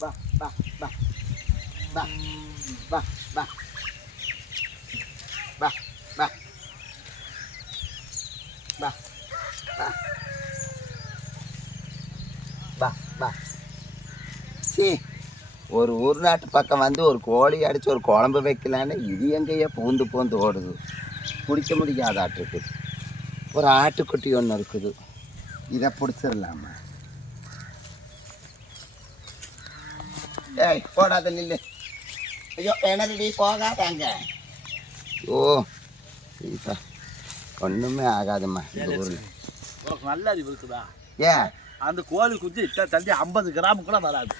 பா பா பா பா பா பா பா பா பா பா சீ ஒரு ஊர் நாட்டு பக்கம் வந்து ஒரு கோழி அடித்து ஒரு குழம்பு வைக்கலான்னு இது எங்கேயோ பூந்து பூந்து ஓடுது. பிடிக்க முடியாத ஆட்டு இருக்குது. ஒரு ஆட்டுக்குட்டி ஒன்று இருக்குது. இதை பிடிச்சிடலாமா? ஏய் போடாத நில்லு. ஐயோ எனதுடி போகாதாங்க. ஓ சீதா. ஒன்றுமே ஆகாதும்மா இந்த ஊரில். உனக்கு நல்ல அறிவு இருக்குதா? ஏன் அந்த கோழி குஞ்சு தள்ளி ஐம்பது கிராம் கூட வராது.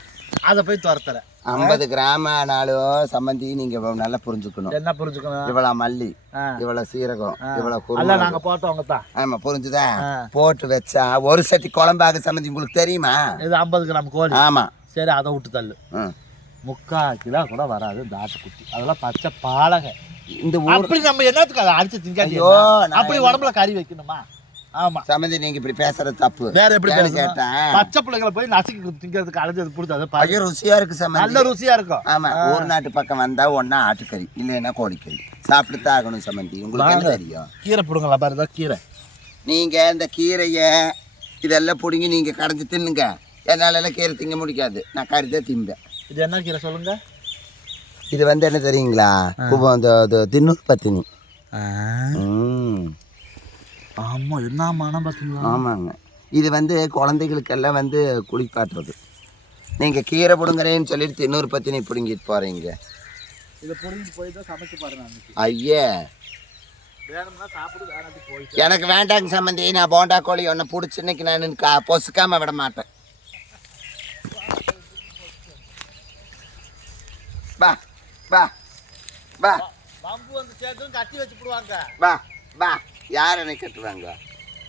அதை போய் துரத்துற ஐம்பது கிராம ஆனாலும் சம்மந்தி நீங்க நல்லா புரிஞ்சுக்கணும். என்ன புரிஞ்சுக்கணும்? இவ்வளவு மல்லி. இவ்வளவு சீரகம். இவ்வளவு குருமிளகு நாங்க போட்டவங்க தான் ஆமா புரிஞ்சுதா. போட்டு வச்சா ஒரு சட்டி குழம்பாக சம்மந்தி உங்களுக்கு தெரியுமா? இது ஐம்பது கிராம் கோழி. ஆமா. சரி அதை விட்டு தள்ளு. முக்கால் கிலோ கூட வராது இந்த ஆட்டுக்குட்டி அதெல்லாம் பச்சை பாலகை. இந்த ஊர் அப்படி நம்ம என்னத்துக்கு அதை அடிச்சு? நான் அப்படி உடம்புல கறி வைக்கணுமா? ஆமா. சம்மந்தி நீங்க இப்படி பேசுறது தப்பு. வேற எப்படி? கேட்டேன் பச்சை பிள்ளைங்களை போய் நசுக்கி திங்கிறதுக்கு அழைச்சது பிடிச்சது. ஐயோ ருசியா இருக்கு நல்ல சம்மந்தி ருசியா இருக்கும். ஆமா ஊர் நாட்டு பக்கம் வந்தா ஒன்னா ஆட்டுக்கறி இல்லைன்னா கோழிக்கறி. சாப்பிட்டு ஆகணும் சம்மந்தி உங்களுக்கு என்ன. தெரியும்? கீரை பிடுங்களா பாரு இதோ கீரை. நீங்க இந்த கீரைய இதெல்லாம் பிடுங்கி நீங்க கடைஞ்சி தின்னுங்க. என்னால கீரை திங்க முடியாது நான் கறி தான் திம்பேன். இது என்ன கீரை சொல்லுங்க? இது வந்து என்ன தெரியுங்களா? குபம் இந்த இது தின்னூர் பத்தினி. ம். ஆமா என்ன மனம் பார்த்தீங்களா ஆமாங்க. இது வந்து குழந்தைகளுக்கெல்லாம் வந்து குளிப்பாட்டுறது. நீங்கள் கீரை பிடுங்குறேன்னு சொல்லிட்டு தின்னூர் பத்தினி பிடுங்கிட்டு போகிறீங்க இதை போய் தான் சமைச்சு பாருங்க ஐயே. எனக்கு வேண்டாங்க சம்மந்தி. நான் போண்டா கோழி ஒன்று பிடிச்சி இன்னைக்கு நான் கா பொசுக்காம விட மாட்டேன். பா பா பா பம்பு வந்து சேர்த்து கட்டி வச்சுடுவாங்க பா பா யார் என்னை கட்டுவாங்க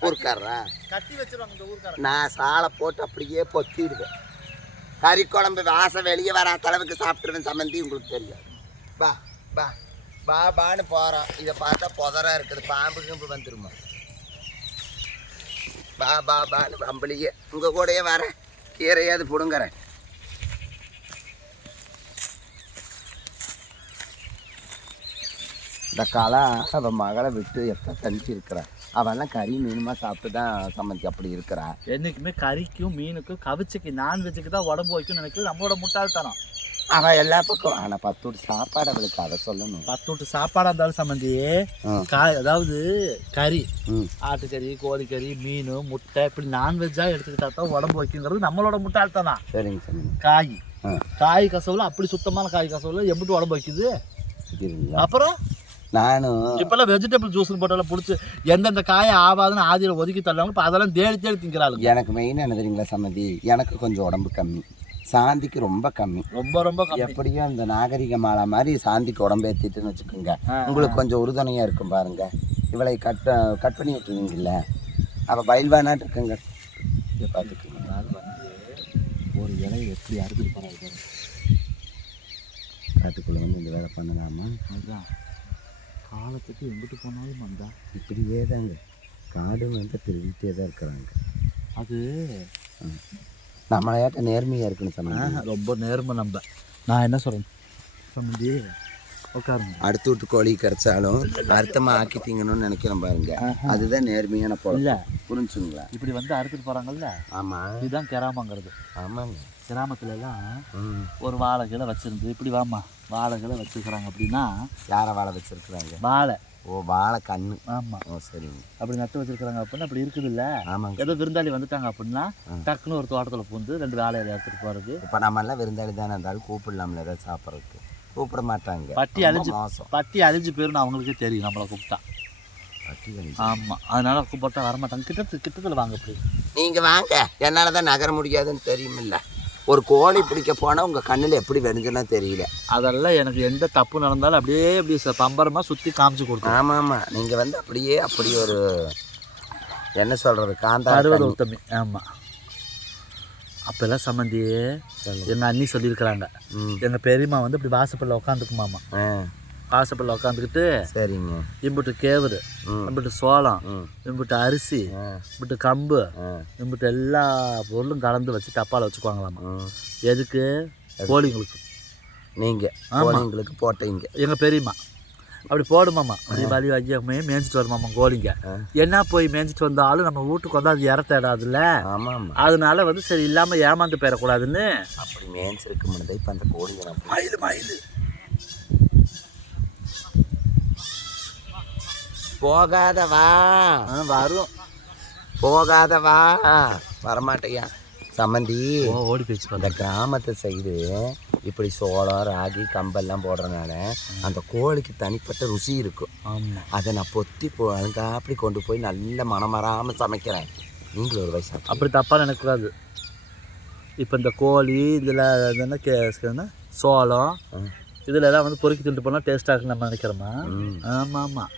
ஊர்க்காரரா கட்டி வச்சிருவாங்க இந்த ஊருக்காரங்க நான் சாலை போட்டு அப்படியே பொத்திடுவேன் கறி குழம்பு வாசம் வெளியே வராத அளவுக்கு சாப்பிட்டுருவேன் சம்மந்தி உங்களுக்கு தெரியும் பா பா பா பான்னு போகிறோம் இதை பார்த்தா புதரா இருக்குது பாம்பு கிம்பு வந்துருமா பா பா பான்னு பம்பளியே உங்கள் கூடயே வரேன் கீரையாவது பிடுங்குறேன் இந்த காலா அவன் மகளை விட்டு எப்போ தனிச்சு இருக்கிறான் அவெல்லாம் கறி மீனுமா சாப்பிட்டு தான் சம்மந்தி அப்படி இருக்கிறா. என்னைக்குமே கறிக்கும் மீனுக்கும் கவிச்சுக்கு நான்வெஜ்ஜுக்கு தான் உடம்பு வைக்கும் நினைக்கிறது நம்மளோட முட்டாள்தனம். அவன் எல்லா பக்கம் ஆனால் பத்து சாப்பாடு அவளுக்கு அதை சொல்லணும். பத்து சாப்பாடாக இருந்தாலும் சம்மந்தி அதாவது கறி ஆட்டுக்கறி கோழிக்கறி மீன் முட்டை இப்படி நான்வெஜ்ஜாக எடுத்துக்கிட்டா தான் உடம்பு வைக்குங்கிறது நம்மளோட முட்டாள்தனம். சரிங்க சரிங்க காய். காய் கசவுல அப்படி சுத்தமான காய் கசவுல எப்படி உடம்பு வைக்குது? அப்புறம்? நானும். இப்பெல்லாம் வெஜிடபிள் ஜூஸ்னு போட்டாலும் பிடிச்சி எந்தெந்த காயை ஆகாதுன்னு ஆதியில் ஒதுக்கி தள்ளுவாங்க. இப்போ அதெல்லாம் தேடி தேடி திங்கிறாளுங்க. எனக்கு மெயின் என்ன தெரியுங்களா சம்மதி எனக்கு கொஞ்சம் உடம்பு கம்மி. சாந்திக்கு ரொம்ப கம்மி. ரொம்ப ரொம்ப எப்படியும் இந்த நாகரிக மாலை மாதிரி சாந்திக்கு உடம்பு ஏற்றிட்டுன்னு வச்சுக்கோங்க. உங்களுக்கு கொஞ்சம் உறுதுணையாக இருக்கும் பாருங்க. இவளை கட் கட் பண்ணி விட்டுருவீங்கல்ல அவள் பயில்வானாட்டு இருக்குங்க. இதை பார்த்துக்கோங்க. ஒரு இலையை எப்படி அறுத்துட்டு போறாங்க காட்டுக்குள்ளே வந்து இந்த வேலை பண்ணலாமா? அதுதான் காலத்துக்கு எங்கிட்டு போனாலும் வந்தா? இப்படியே தாங்க காடுன்னு வந்து திருவிட்டே தான் இருக்கிறாங்க. அது நம்மளையாட்ட நேர்மையாக சம்மந்தி ஆஹா, ரொம்ப நேர்மை நம்ம. நான் என்ன சம்மந்தி உட்காருங்க அடுத்து விட்டு கோழி கிடைச்சாலும் அர்த்தமாக ஆக்கி திங்கணும்னு நினைக்கிறேன் பாருங்க. அதுதான் நேர்மையான இல்ல. பொருள் புரிஞ்சுங்களா? இப்படி வந்து அறுத்துட்டு போறாங்கல்ல? ஆமாம் இதுதான் கிராமங்கிறது. ஆமாங்க. கிராமத்துல எல்லாம் ஒரு வாழை கிளை வச்சிருந்து இப்படி வாமா வாழை கிளை வச்சிருக்கிறாங்க அப்படின்னா யாரை வாழை வச்சிருக்கிறாங்க? வாழை. ஓ வாழை கண்ணு. ஆமா. ஓ சரிங்க. அப்படி நட்டு வச்சிருக்கிறாங்க அப்படின்னா அப்படி இருக்குது இல்ல ஆமாங்க. ஏதோ விருந்தாளி வந்துட்டாங்க அப்படின்னா. டக்குன்னு ஒரு தோட்டத்துல பூந்து ரெண்டு வாழையில எடுத்துட்டு போறது. இப்போ நம்ம எல்லாம் விருந்தாளி தானே இருந்தாலும் கூப்பிடலாம்ல ஏதாவது சாப்பிட்றதுக்கு. கூப்பிட மாட்டாங்க பட்டி அழிஞ்சு பட்டி அழிஞ்சு போயிரும் அவங்களுக்கே தெரியும் நம்மளை கூப்பிட்டா. பட்டி அழிஞ்சு. ஆமா. அதனால கூப்பிட்டா வரமாட்டாங்க. கிட்டத்து கிட்டத்துல வாங்க அப்படி. நீங்க வாங்க. என்னால தான் நகர முடியாதுன்னு தெரியுமில்ல. ஒரு கோழி பிடிக்க போனா உங்க கண்ணுல எப்படி வெடிஞ்சுன்னா தெரியல. அதெல்லாம் எனக்கு எந்த தப்பு நடந்தாலும் அப்படியே இப்படி ச- பம்பரமா சுத்தி காமிச்சு கொடுத்தோம் ஆமா ஆமா. நீங்க வந்து அப்படியே அப்படி ஒரு என்ன சொல்றது காந்தா உத்தமி. ஆமா. அப்பெல்லாம் சம்மந்தி எங்க அண்ணி சொல்லியிருக்கிறாங்க. ம். எங்க பெரியம்மா வந்து இப்படி வாசப்பல்ல உட்காந்துக்குமாமா வாசப்பல்ல உட்காந்துக்கிட்டு சரிங்க. இம்புட்டு கேவுரு இம்புட்டு சோளம் இம்புட்டு அரிசி இம்புட்டு கம்பு இம்புட்டு எல்லா பொருளும் கலந்து வச்சு டப்பால வச்சுக்குவாங்களாமா எதுக்கு? கோழிங்களுக்கு. நீங்கள். கோழிங்களுக்கு போட்டீங்க. எங்கள் பெரியம்மா. அப்படி போடுமாம்மா அப்படி வலி வஜ்ஜமே மேய்ஞ்சிட்டு வருமாம்மா கோழிங்க. என்ன போய் மேய்ஞ்சிட்டு வந்தாலும் நம்ம வீட்டுக்கு வந்து அது இறத்தாடாதுல்ல ஆமாம் ஆமாம் அதனால வந்து சரி இல்லாமல் ஏமாந்து போயிடக்கூடாதுன்னு. அப்படி மேய்ச்சிருக்கு முன்னதே இப்போ அந்த கோழிங்க மயில் மயில். போகாத வா வரும். போகாத வா வரமாட்டேயா சம்மந்தி ஓடி போயிடுச்சு இந்த கிராமத்து சைடு இப்படி சோளம் ராகி கம்பெல்லாம் போடுறதுனால அந்த கோழிக்கு தனிப்பட்ட ருசி இருக்கும் அதை நான் பொத்தி அப்படி கொண்டு போய் நல்ல மனமராமல் சமைக்கிறேன். நீங்களும் ஒரு வயசு அப்படி தப்பாக நினைக்கக்கூடாது. இப்போ இந்த கோழி இதில் என்ன கே என்ன? சோளம். இதில் எல்லாம் வந்து பொறுக்கி திண்டு போனால் டேஸ்ட்டாக இருக்குன்னு நம்ம நினைக்கிறோமா. ஆமாம் ஆமாம்.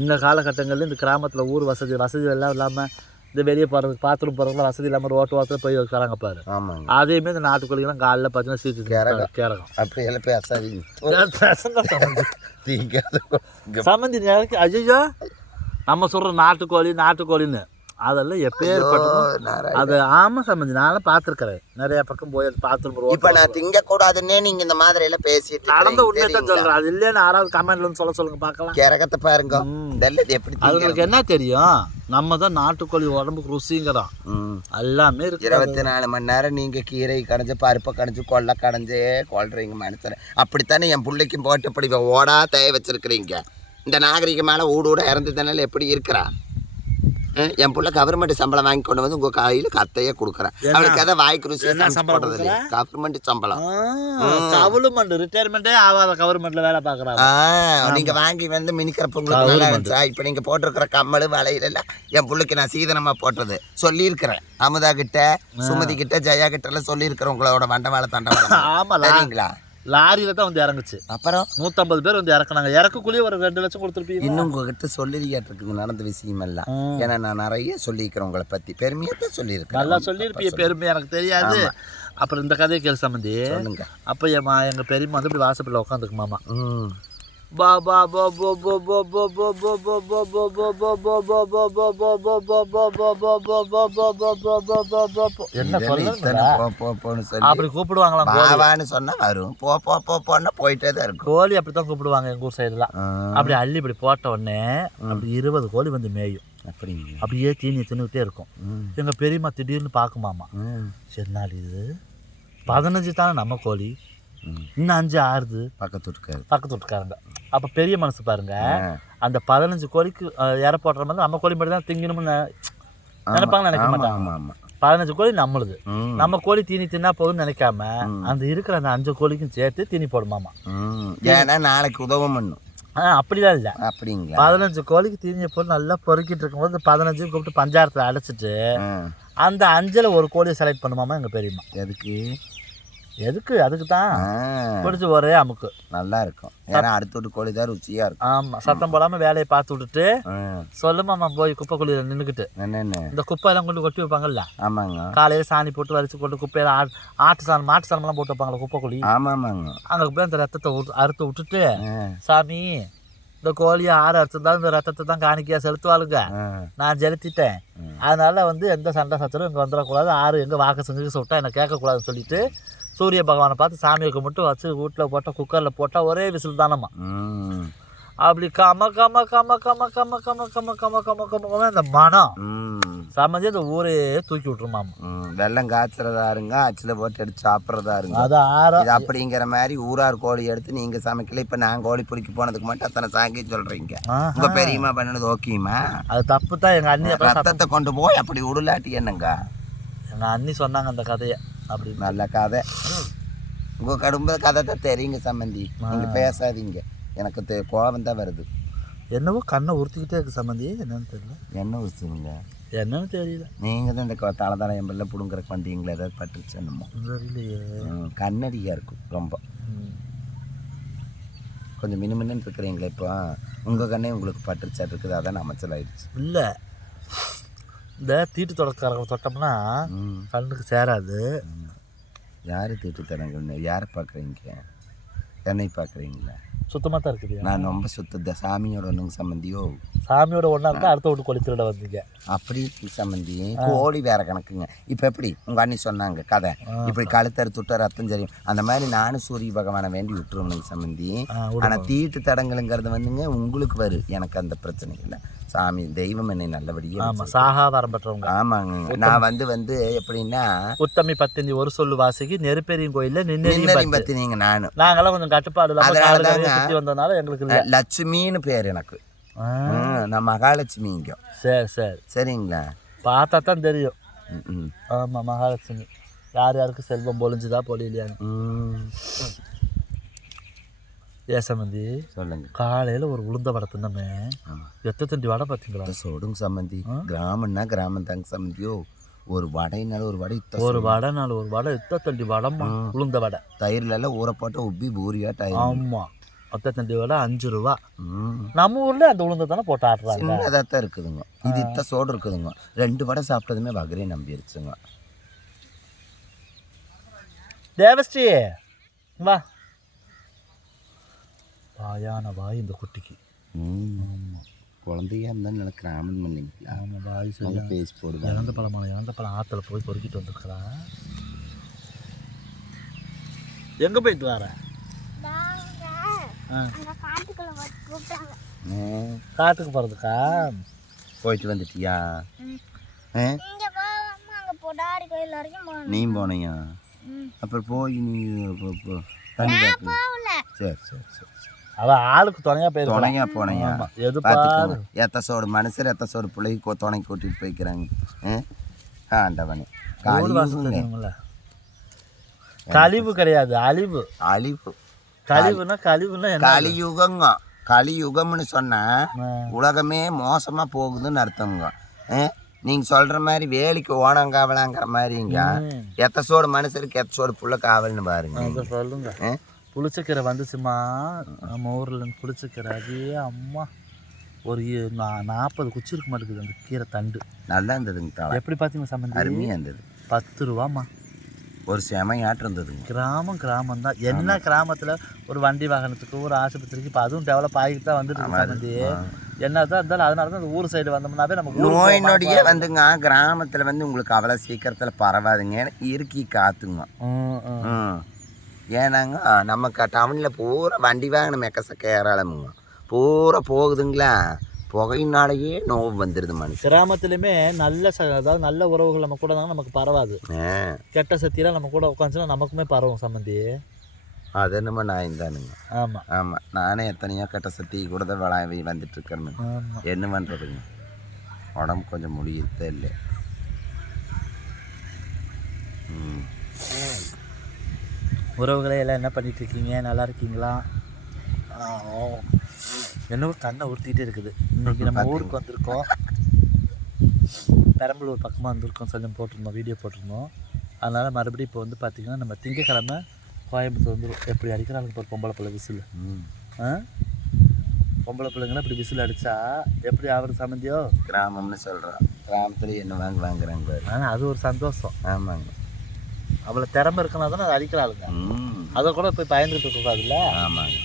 இந்த காலகட்டங்களில் இந்த கிராமத்தில் ஊர் வசதி வசதி எல்லாம் இல்லாமல் இந்த வெளியே போகிறதுக்கு பாத்ரூம் போகிறதுக்குலாம் வசதி இல்லாமல் ரோட்டு வாரத்தில் போய் வைக்கிறாங்க பாரு. ஆமாங்க. அதேமாரி இந்த நாட்டுக்கோழிலாம் காலைல பார்த்தீங்கன்னா சீட்டு கேரகம். கேரகம் அப்படி எல்லாம் பேசாதீங்க சம்மந்தி நேரத்துக்கு ஐயோ நம்ம சொல்கிற நாட்டுக்கோழி நாட்டுக்கோழின்னு. அதெல்லாம் எப்பேற்பட்டதும் அது ஆமாம் சம்மந்தி நானும் பார்த்துருக்குறேன். நிறைய பக்கம் போய் பாத்ரூம் இப்ப ரோட் நான் திங்க கூடாதுன்னே நீங்க இந்த மாதிரி எல்லாம் பேசிட்டு நடந்த உண்மையை தான். சொல்கிறேன் அது இல்லைன்னு யாராவது கமெண்ட்ல வந்து சொல்ல சொல்லுங்க பார்க்கலாம். கேரகத்தை பாருங்க. இது எப்படி அதுங்களுக்கு என்ன தெரியும்? நம்ம தான் நாட்டுக்கோழி உடம்புக்கு ருசிங்கிறோம். எல்லாமே இருக்கு. இருபத்தி நாலு மணி நேரம் நீங்க கீரை கடைஞ்சு பருப்பை கடைஞ்சு கொள்ளை கடைஞ்சே கொள்றீங்க மனுஷன். அப்படித்தானே என் பிள்ளைக்கும் போட்டு இப்படி ஓடா தேய வச்சிருக்கிறீங்க. இந்த நாகரிக மேல ஊடு ஊட இறந்ததுனால எப்படி இருக்கிறா? என் புள்ள கவர்மெண்ட் சம்பளம் வாங்கி கொண்டு வந்து உங்க கையில கத்தையே கொடுக்குறேன்? அவளுக்கு எதை வாய்க்கு ருசி சம்பளம்? கவர்மெண்ட் சம்பளம் கவர்மெண்ட் ரிட்டையர்மெண்ட்டே ஆகாத கவர்மெண்ட்ல வேலை பார்க்குறாங்க ஆ, நீங்க வாங்கி வந்து மினிக்கிறப்ப உங்களுக்கு நல்லா இருந்துச்சா இப்போ நீங்க போட்டிருக்கிற கம்மல் எல்லாம் என் புள்ளைக்கு நான் சீதனமா போட்டது சொல்லியிருக்கிறேன் அமுதா கிட்ட சுமதி கிட்ட ஜெயா கிட்ட எல்லாம் சொல்லியிருக்கிறேன் உங்களோட வண்டவாள தண்டவாளம் சரிங்களா லாரியில தான் வந்து இறங்குச்சு. அப்புறம்? நூற்றம்பது பேர் வந்து இறக்குனாங்க. இறக்கக்குள்ளேயே ஒரு ரெண்டு லட்சம் கொடுத்துருப்பீங்க. இன்னும் உங்ககிட்ட சொல்லிருக்கிட்டு இருக்குது நடந்த விஷயம் எல்லாம். ஏன்னா நான் நிறைய சொல்லியிருக்கிறேன் உங்களை பத்தி. பெருமையா தான் சொல்லியிருக்கிறேன். நல்லா சொல்லியிருப்பீங்க. பெருமை எனக்கு தெரியாது. அப்புறம் இந்த கதையை கேள் சம்பந்தி சொல்லுங்க. அப்போ என் எங்கள் பெரியம்மா வந்து இப்படி வாசப்பில் உட்காந்துக்கு மாமா அப்படி கூப்பிடுவாங்களா பாவான்னு சொன்னா போ போ போ போனா போயிட்டே தான் இருக்கும். கோழி அப்படித்தான் கூப்பிடுவாங்க எங்க ஊர் சைடுலாம் அப்படி அள்ளி இப்படி போட்ட உடனே அப்படி இருபது கோழி வந்து மேயும். அப்படிங்க அப்படியே தீனி தின்னுகிட்டே இருக்கும். எங்க பெரியம்மா திடீர்னு பார்க்குமாமா. சரி நாள் இது. பதினஞ்சு தானே நம்ம கோழி இன்னும் அஞ்சு ஆறுது. பக்கத்து இருக்காரு பக்கத்து வீட்டுக்காரங்க. அப்போ பெரிய மனசு பாருங்க. அந்த பதினஞ்சு கோழிக்கு இற போடுற மாதிரி நம்ம கோழி மட்டும் தான் திங்கணும்னு நினைப்பாங்க நினைக்க மாட்டாங்க. ஆமா ஆமா. பதினஞ்சு கோழி நம்மளுது. நம்ம கோழி தீனி தின்னா போதும்னு நினைக்காம. அந்த இருக்கிற அந்த அஞ்சு கோழிக்கும் சேர்த்து தீனி போடுமாமா. ஏன்னா நாளைக்கு உதவும் பண்ணும். அப்படிலாம் இல்லை. அப்படிங்களா? பதினஞ்சு கோழிக்கு தீனியை போட்டு நல்லா பொறுக்கிட்டு இருக்கும்போது பதினஞ்சு கூப்பிட்டு பஞ்சாயத்தில் அடைச்சிட்டு. அந்த அஞ்சில் ஒரு கோழியை செலக்ட் பண்ணுமாமா எங்கள் பெரியம்மா. எதுக்கு? எதுக்கு? அதுக்கு தான் பிடிச்சி ஒரே அமுக்கு. நல்லா இருக்கும் ஏன்னா அடுத்த வீட்டு கோழி தான் ருச்சியா இருக்கும். ஆமாம் சத்தம் போடாமல் வேலையை பார்த்து விட்டுட்டு. சொல்லுமாம்மா போய் குப்பை குழியில் நின்றுக்கிட்டு இந்த குப்பையெல்லாம் கொண்டு கொட்டி வைப்பாங்கல்ல? ஆமாங்க. காலையில் சாணி போட்டு வலிச்சு போட்டு குப்பையில ஆட்டு சாணம் மாட்டு சாணம்லாம் போட்டு வைப்பாங்களா குப்பை குழி? ஆமா ஆமாங்க அங்கே போய் அந்த ரத்தத்தை அறுத்து விட்டுட்டு சாமி இந்த கோழியை ஆறு அறுத்துருந்தாலும் இந்த ரத்தத்தை தான் காணிக்கையாக செலுத்துவாளுங்க. நான் செலுத்திட்டேன். அதனால வந்து எந்த சண்டை சச்சரவும் இங்கே வந்துடக்கூடாது. ஆறு எங்கே வாக்க செஞ்சு விட்டா என்னை கேட்கக்கூடாதுன்னு சொல்லிட்டு சூரிய பகவானை பார்த்து சாமியை கும்பிட்டு வச்சு வீட்டில் போட்டால் குக்கரில் போட்டால் ஒரே விசில் தானம்மா. அப்படி கம கம கம கம கம கம கம கம கம கம கம அந்த மனம். சமைஞ்சு அந்த ஊரே தூக்கி விட்டுருமாமா. வெள்ளம் காய்ச்சறதா இருங்க அச்சில் போட்டு எடுத்து சாப்பிட்றதா இருங்க அது ஆற இது அப்படிங்கிற மாதிரி ஊரார் கோழி எடுத்து நீங்க சமைக்கல இப்ப நான் கோழி பிடிக்க போனதுக்கு மட்டும் அத்தனை சாங்கி சொல்றீங்க ஆஹா. உங்க பெரியம்மா பண்ணது ஓகேமா அது தப்பு தான் எங்கள் அண்ணி ரத்தத்தை கொண்டு போய் அப்படி உடலாட்டி என்னங்க எங்கள் அண்ணி சொன்னாங்க அந்த கதையை அப்படி நல்ல கதை. உங்க குடும்ப கதை தான் தெரியுங்க சம்மந்தி. நீங்க பேசாதீங்க. எனக்கு தெ- கோபம் தான் வருது. என்னவோ கண்ணை உறுத்திக்கிட்டே இருக்கு சம்மந்தி. என்னன்னு தெரியல. என்ன விஷயங்க என்னன்னு தெரியல. நீங்க தான் இந்த தலை தலை எம்பல்ல பிடுங்குறக்கு வந்தீங்களா ஏதாவது பட்டுச்சு என்னமோ. தெரியலையே ம், கண்ணடியா இருக்கும் ரொம்ப. கொஞ்சம் மினுமின்னு இருக்கிறீங்களே இப்போ உங்க கண்ணே உங்களுக்கு பட்டுச்சா இருக்குது. அதான் அமைச்சல் ஆயிடுச்சு இல்லை. இந்த தீட்டு தொடக்காரங்களை தொட்டோம்னா கண்ணுக்கு சேராது. யார் தீட்டு தரங்கன்னு யாரை பார்க்குறீங்க? என்னை பார்க்குறீங்களா? சுத்தமாக தான் இருக்குது. நான் ரொம்ப சுத்த சாமியோட ஒன்றுங்க சம்மந்தியோ சாமியோட ஒன்றா இருந்தால் அடுத்த வீட்டு கொளி திருட வந்தீங்க. அப்படி சம்மந்தி கோழி வேற கணக்குங்க. இப்போ எப்படி? உங்கள் அண்ணி சொன்னாங்க கதை. இப்படி கழுத்தறுத்து விட்டா ரத்தம் தெரியும் அந்த மாதிரி நானும் சூரிய பகவானை வேண்டி விட்டுருவனுங்க சம்மந்தி. ஆனால் தீட்டு தடங்களுங்கிறது வந்துங்க உங்களுக்கு வரும் எனக்கு அந்த பிரச்சனை இல்லை. சாமி தெய்வம் என்னை நல்லபடியாக ஆமாம் சாகா வரம் பெற்றவங்க. ஆமாங்க. நான் வந்து வந்து எப்படின்னா உத்தமி பத்தஞ்சு ஒரு சொல்லு வாசிக்கு நெருப்பெரியும் கோயிலில் நின்னரையும் பற்றி நீங்கள் நானும் நாங்களாம் கொஞ்சம் கட்டுப்பாடு அதனால. சுற்றி வந்ததுனால எங்களுக்கு லட்சுமின்னு பேர் எனக்கு. நான் மகாலட்சுமி இங்கே. சரி சரி. சரிங்களா? பார்த்தா தான் தெரியும். ம், ம். ஆமாம் மகாலட்சுமி. யார் யாருக்கு செல்வம் பொழிஞ்சுதா பொழியலையான்னு. ஏசமந்தி சொல்லுங்க. காலையில் ஒரு உளுந்த வடை தின்னமே. எத்த தண்டி வடை பார்த்தீங்களா இத்த சோடுங்க சம்மந்தி கிராமம்னா கிராமம் தாங்க சம்மந்தியோ ஒரு வடைனால ஒரு வடை இத்த ஒரு வடை நாலு ஒரு வடை எத்த தண்டி வடம்மா உளுந்த வடை. தயிர்ல எல்லாம் ஊற போட்டு உப்பி பூரியா டயர் ஆமாம் ஒத்த தண்டி வடை அஞ்சு ரூபா. நம்ம ஊர்ல அந்த உளுந்தை தானே போட்டு ஆடுறாங்க. சின்னதாக தான் இருக்குதுங்க. இது இத்த சோடு இருக்குதுங்க. ரெண்டு வடை சாப்பிட்டதுமே வகரே நம்பிருச்சுங்க. தேவஸ்ரீ வா. வாயான வாய் இந்த குட்டிக்கு. ம். குழந்தையா இருந்தால் நல்லா கிராமம் இல்லைங்களா ஆமாம் வாய் சரி நல்லா பேசி போடுவேன் இறந்த பழமான இறந்த பழம் ஆற்றுல போய் பொறுக்கிட்டு வந்துருக்குறான். எங்கே போயிட்டு வர. காட்டுக்கு போகிறதுக்கா போயிட்டு வந்துட்டியா? நீ போனையா? ம். அப்புறம் போய் நீ. போகல. சரி சரி சரி. அவள் ஆளுக்கு துணையாக போயிருக்கான் துணையா போனையா? எது பாரு. பார்த்துக்கோங்க எத்த சோடு மனுஷர் எத்த சோடு பிள்ளைக்கு துணை கூட்டிட்டு போய்க்கிறாங்க. ஆண்டவனே. கழிவு கிடையாது அழிவு. அழிவு. கழிவுனா கழிவுனா கலியுகங்க. கலியுகம்னு சொன்னா. உலகமே மோசமா போகுதுன்னு அர்த்தங்க? நீங்க சொல்ற மாதிரி வேலிக்கு ஓனம் காவலாங்கிற மாதிரிங்க. எத்த சோடு மனுஷருக்கு எத்த சோடு புள்ள காவல்னு பாருங்க சொல்லுங்க? புளிச்சக்கீரை வந்துச்சுமா நம்ம ஊரில் புளிச்சக்கீரை அதே அம்மா. ஒரு நாற்பது குச்சி இருக்க மாட்டேங்குது அந்த கீரை தண்டு. நல்லா இருந்ததுங்க எப்படி பார்த்தீங்க சம்பந்தி அருமையா இருந்தது. பத்து ரூபாம்மா. ஒரு செமையாட்டு இருந்ததுங்க. கிராமம் கிராமம் தான். என்ன கிராமத்தில் ஒரு வண்டி வாகனத்துக்கு ஒரு ஆஸ்பத்திரிக்கு இப்போ அதுவும் டெவலப் ஆகிட்டு தான் வந்துட்டு சம்பந்தி என்ன தான் இருந்தாலும் அதனால தான் அந்த ஊர் சைடு வந்தோம்னாவே நமக்கு நோய் நொடியே வந்துங்க கிராமத்துல வந்து உங்களுக்கு அவ்வளோ சீக்கிரத்துல பரவாதுங்க. இறுக்கி காத்துங்க. ஏன்னாங்க நம்ம க டவுனில் பூரா வண்டி வாகனம் மெக்கசக்க ஏராளமுங்க பூரா போகுதுங்களா? புகையினாலேயே நோவு வந்துடுது மனுஷன். கிராமத்துலேயுமே நல்ல ச அதாவது நல்ல உறவுகள் நம்ம கூட இருந்தாங்க நமக்கு பரவாது. கெட்ட சக்தியெல்லாம் நம்ம கூட உட்காந்துச்சுன்னா நமக்குமே பரவும் சம்மந்தி. அது என்னமோ நான் தானுங்க. ஆமாம் ஆமாம் நானே எத்தனையோ கெட்ட சக்தி கூட தான் விளாவி வந்துட்டு என்ன பண்ணுறதுங்க உடம்பு கொஞ்சம் முடியிருத்தே இல்லை ம். உறவுகளே எல்லாம் என்ன பண்ணிட்டு இருக்கீங்க நல்லா இருக்கீங்களா. என்னவோ கண்ணை உறுத்திட்டே இருக்குது. இன்னைக்கு நம்ம ஊருக்கு வந்திருக்கோம். பெரம்பலூர் பக்கமாக வந்திருக்கோம் சொல்லி போட்டிருந்தோம் வீடியோ போட்டிருந்தோம். அதனால் மறுபடியும் இப்போ வந்து பார்த்திங்கன்னா நம்ம திங்கக்கிழமை கோயம்புத்தூர் வந்து எப்படி அடிக்கிறாங்க இப்போ பொம்பளை பிள்ளை விசில். பொம்பளை பிள்ளைங்களாம் இப்படி விசில் அடித்தா எப்படி ஆகுது சம்மந்தியோ கிராமம்னு சொல்கிறோம் கிராமத்துல என்ன வாங்க வாங்குறாங்க. ஆனால் அது ஒரு சந்தோஷம். ஆமாங்க. அவ்வளோ திறமை இருக்கனா தானே அதை அடிக்கிறாளுங்க ம். அதை கூட போய் பயந்துட்டு இருக்கக்கூடாதுல்ல ஆமாங்க.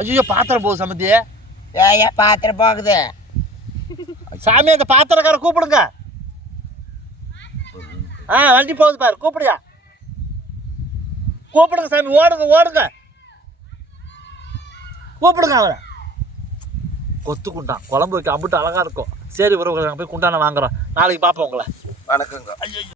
ஐயோ பாத்திரம் போகுது சம்மந்தியே ஏயா பாத்திரம் போகுது. சாமி அந்த பாத்திரக்கார கூப்பிடுங்க. ஆ வண்டி போகுது பாரு கூப்பிடுயா? கூப்பிடுங்க சாமி ஓடுங்க ஓடுங்க. கூப்பிடுங்க அவரை. கொத்து குண்டான் குழம்பு வைக்க அம்பிட்டு அழகா இருக்கும். சரி உறவுகளை நாங்கள் போய் குண்டான வாங்குறோம். நாளைக்கு பார்ப்போம் உங்களை. வணக்கங்க.